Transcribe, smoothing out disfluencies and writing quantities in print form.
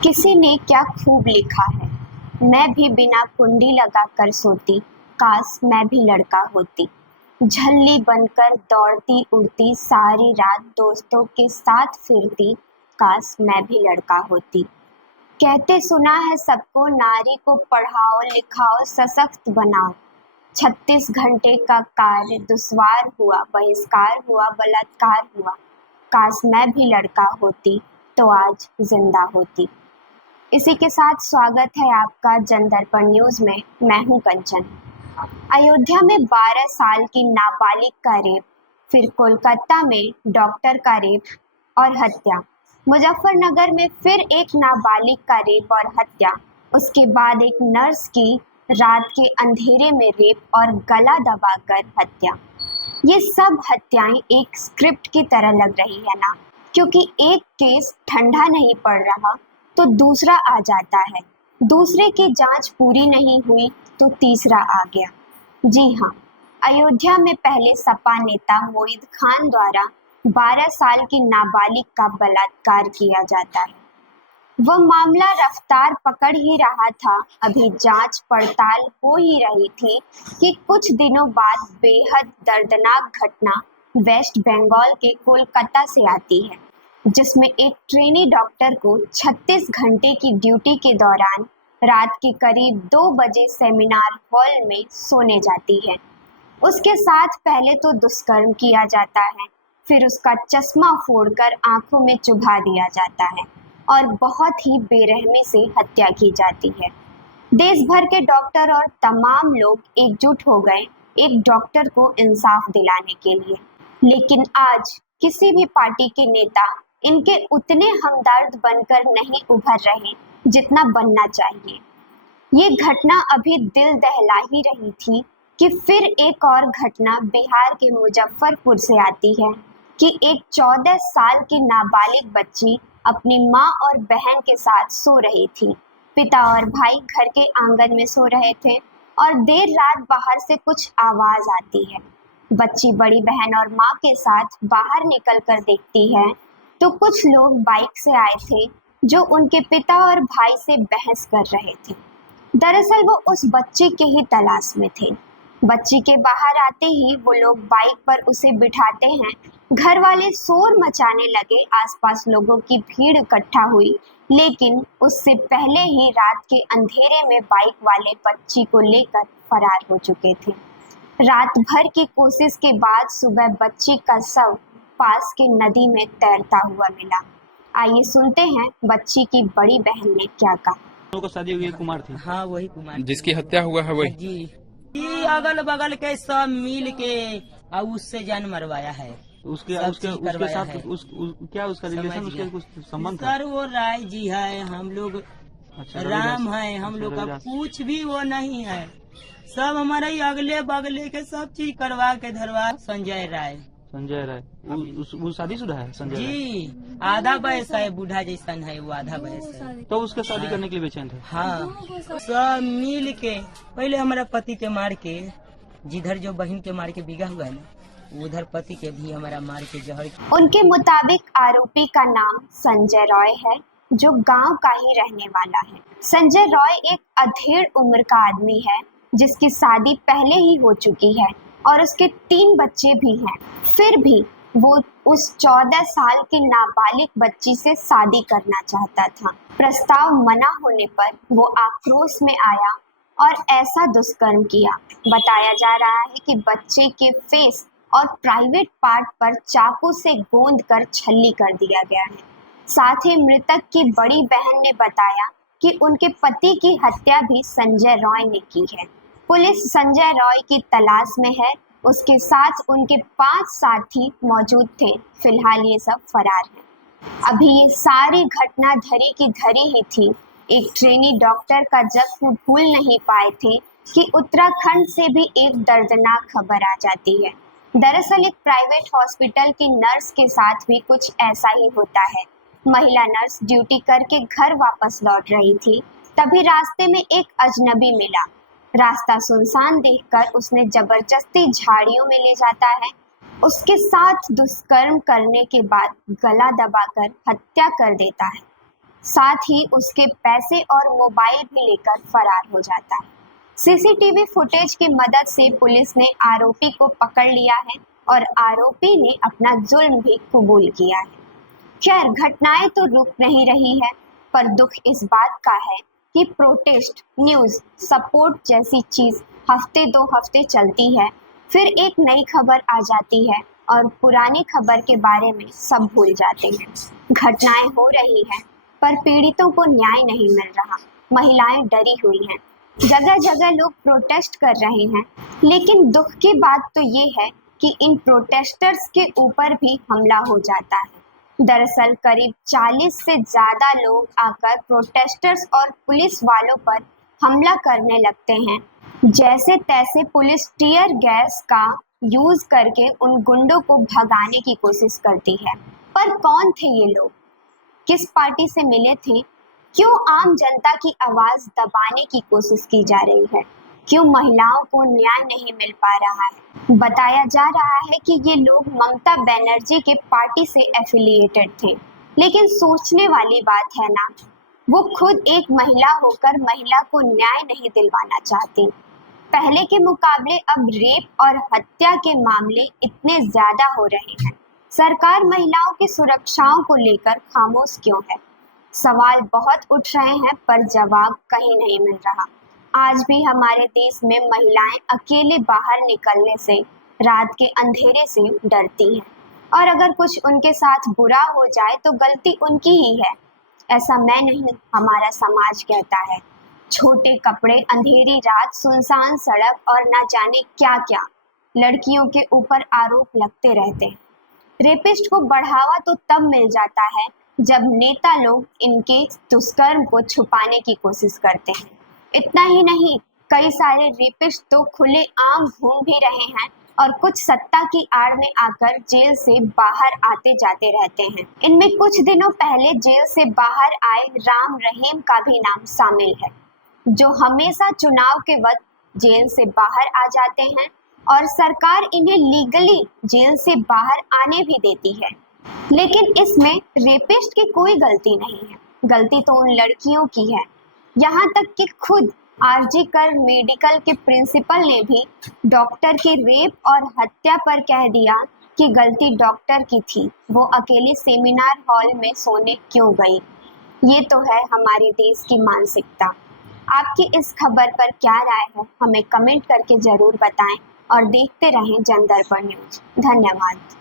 किसी ने क्या खूब लिखा है, मैं भी बिना कुंडी लगाकर सोती, काश मैं भी लड़का होती। झल्ली बनकर दौड़ती उड़ती सारी रात दोस्तों के साथ फिरती, काश मैं भी लड़का होती। कहते सुना है सबको, नारी को पढ़ाओ लिखाओ सशक्त बनाओ। 36 घंटे का कार्य दुश्वार हुआ, बहिष्कार हुआ, बलात्कार हुआ। काश मैं भी लड़का होती तो आज जिंदा होती। इसी के साथ स्वागत है आपका जनदर्पण न्यूज में। मैं हूं कंचन। अयोध्या में 12 साल की नाबालिग का रेप, फिर कोलकाता में डॉक्टर का रेप और हत्या, मुजफ्फरनगर में फिर एक नाबालिग का रेप और हत्या, उसके बाद एक नर्स की रात के अंधेरे में रेप और गला दबाकर हत्या। ये सब हत्याएं एक स्क्रिप्ट की तरह लग रही है ना, क्योंकि एक केस ठंडा नहीं पड़ रहा तो दूसरा आ जाता है, दूसरे की जांच पूरी नहीं हुई तो तीसरा आ गया। जी हाँ, अयोध्या में पहले सपा नेता मोईद खान द्वारा 12 साल की नाबालिग का बलात्कार किया जाता है। वह मामला रफ्तार पकड़ ही रहा था, अभी जांच पड़ताल हो ही रही थी कि कुछ दिनों बाद बेहद दर्दनाक घटना वेस्ट बंगाल के कोलकाता से आती है, जिसमें एक ट्रेनी डॉक्टर को 36 घंटे की ड्यूटी के दौरान रात के करीब 2 बजे सेमिनार हॉल में सोने जाती है। उसके साथ पहले तो दुष्कर्म किया जाता है, फिर उसका चश्मा फोड़कर आंखों में चुभा दिया जाता है और बहुत ही बेरहमी से हत्या की जाती है। देश भर के डॉक्टर और तमाम लोग एकजुट हो गए एक डॉक्टर को इंसाफ दिलाने के लिए। लेकिन आज किसी भी पार्टी के नेता इनके उतने हमदर्द बनकर नहीं उभर रहे जितना बनना चाहिए। ये घटना अभी दिल दहला ही रही थी कि फिर एक और घटना बिहार के मुजफ्फरपुर से आती है कि एक 14 साल की नाबालिग बच्ची अपनी माँ और बहन के साथ सो रही थी। पिता और भाई घर के आंगन में सो रहे थे और देर रात बाहर से कुछ आवाज आती है। बच्ची बड़ी बहन और माँ के साथ बाहर निकल कर देखती है तो कुछ लोग बाइक से आए थे जो उनके पिता और भाई से बहस कर रहे थे। दरअसल वो उस बच्चे के ही तलाश में थे। बच्ची के बाहर आते ही वो लोग बाइक पर उसे बिठाते हैं। घर वाले शोर मचाने लगे, आसपास लोगों की भीड़ इकट्ठा हुई, लेकिन उससे पहले ही रात के अंधेरे में बाइक वाले बच्ची को लेकर फरार हो चुके थे। रात भर की कोशिश के बाद सुबह बच्ची का शव पास की नदी में तैरता हुआ मिला। आइए सुनते हैं बच्ची की बड़ी बहन ने क्या कहा। लोगों को शादी हुई कुमार थी। हाँ वही कुमार जिसकी हत्या हुआ है वही। जी ये अगल बगल के सब मिल के और उससे जान मरवाया है। उसके सब उसके चीज उसके करवाया साथ है। क्या उसका रिलेशन, समझ उसके गया। कुछ संबंध था? सर वो राय जी है, हम लोग अच्छा, राम रविदास। है, हम अच्छा, लोग का रविदास। कुछ भी वो नहीं है। सब हमारे ही अगले बगले के सब चीज करवा के धरवा। संजय राय संजय राय वो शादीशुदा है? संजय राय जी आधा वयस है, बूढ़ा जैसा है वो, आधा वयस है। तो उसके शादी करने के लिए बेचैन थे? हाँ सब मिल के पहले हमारा पति के मार के, जिधर जो बहन के मार के बिगा हुआ है ना, उधर पति के भी हमारा मार के जहर। उनके मुताबिक आरोपी का नाम संजय रॉय है, जो गांव का ही रहने वाला है। संजय रॉय एक अधेड़ उम्र का आदमी है जिसकी शादी पहले ही हो चुकी है और उसके 3 बच्चे भी हैं। फिर भी वो उस 14 साल की नाबालिग बच्ची से शादी करना चाहता था। प्रस्ताव मना होने पर वो आक्रोश में आया और ऐसा दुष्कर्म किया। बताया जा रहा है कि बच्चे के फेस और प्राइवेट पार्ट पर चाकू से गोंद कर छल्ली कर दिया गया है। साथ ही मृतक की बड़ी बहन ने बताया कि उनके पति की हत्या भी संजय रॉय ने की है। पुलिस संजय रॉय की तलाश में है, उसके साथ उनके 5 साथी मौजूद थे। फिलहाल ये सब फरार हैं। अभी ये सारी घटना धरी की धरी ही थी। एक ट्रेनी डॉक्टर का जख्म भूल नहीं पाए थे कि उत्तराखंड से भी एक दर्दनाक खबर आ जाती है। दरअसल एक प्राइवेट हॉस्पिटल की नर्स के साथ भी कुछ ऐसा ही होता है। महिला नर्स ड्यूटी करके घर वापस लौट रही थी, तभी रास्ते में एक अजनबी मिला। रास्ता सुनसान देखकर उसने जबरदस्ती झाड़ियों में ले जाता है। उसके साथ दुष्कर्म करने के बाद गला दबाकर हत्या कर देता है। साथ ही उसके पैसे और मोबाइल भी लेकर फरार हो जाता है। सीसीटीवी फुटेज की मदद से पुलिस ने आरोपी को पकड़ लिया है और आरोपी ने अपना जुल्म भी कबूल किया है। खैर, घटनाएं तो रुक नहीं रही है, पर दुख इस बात का है कि प्रोटेस्ट, न्यूज़, सपोर्ट जैसी चीज़ हफ्ते 2 हफ्ते चलती है, फिर एक नई खबर आ जाती है और पुरानी खबर के बारे में सब भूल जाते हैं। घटनाएं हो रही हैं, पर पीड़ितों को न्याय नहीं मिल रहा। महिलाएं डरी हुई हैं, जगह जगह लोग प्रोटेस्ट कर रहे हैं, लेकिन दुख की बात तो ये है कि इन प्रोटेस्टर्स के ऊपर भी हमला हो जाता है। दरअसल करीब 40 से ज़्यादा लोग आकर प्रोटेस्टर्स और पुलिस वालों पर हमला करने लगते हैं। जैसे तैसे पुलिस टीयर गैस का यूज़ करके उन गुंडों को भगाने की कोशिश करती है। पर कौन थे ये लोग? किस पार्टी से मिले थे? क्यों आम जनता की आवाज़ दबाने की कोशिश की जा रही है? क्यों महिलाओं को न्याय नहीं मिल पा रहा है? बताया जा रहा है कि ये लोग ममता बनर्जी के पार्टी से एफिलिएटेड थे, लेकिन सोचने वाली बात है ना, वो खुद एक महिला होकर महिला को न्याय नहीं दिलवाना चाहती। पहले के मुकाबले अब रेप और हत्या के मामले इतने ज़्यादा हो रहे हैं। सरकार महिलाओं की सुरक्षाओं को लेकर खामोश क्यों है? सवाल बहुत उठ रहे हैं, पर जवाब कहीं नहीं मिल रहा। आज भी हमारे देश में महिलाएं अकेले बाहर निकलने से, रात के अंधेरे से डरती हैं, और अगर कुछ उनके साथ बुरा हो जाए तो गलती उनकी ही है। ऐसा मैं नहीं, हमारा समाज कहता है। छोटे कपड़े, अंधेरी रात, सुनसान सड़क और ना जाने क्या क्या लड़कियों के ऊपर आरोप लगते रहते हैं। रेपिस्ट को बढ़ावा तो तब मिल जाता है जब नेता लोग इनके दुष्कर्म को छुपाने की कोशिश करते हैं। इतना ही नहीं, कई सारे रेपिस्ट तो खुले आम घूम भी रहे हैं और कुछ सत्ता की आड़ में आकर जेल से बाहर आते जाते रहते हैं। इनमें कुछ दिनों पहले जेल से बाहर आए राम रहीम का भी नाम शामिल है, जो हमेशा चुनाव के वक्त जेल से बाहर आ जाते हैं और सरकार इन्हें लीगली जेल से बाहर आने भी देती है। लेकिन इसमें रेपिस्ट की कोई गलती नहीं है, गलती तो उन लड़कियों की है। यहाँ तक कि खुद आरजी कर मेडिकल के प्रिंसिपल ने भी डॉक्टर की रेप और हत्या पर कह दिया कि गलती डॉक्टर की थी, वो अकेले सेमिनार हॉल में सोने क्यों गई। ये तो है हमारे देश की मानसिकता। आपकी इस खबर पर क्या राय है, हमें कमेंट करके ज़रूर बताएं और देखते रहें जनदर्पण न्यूज़। धन्यवाद।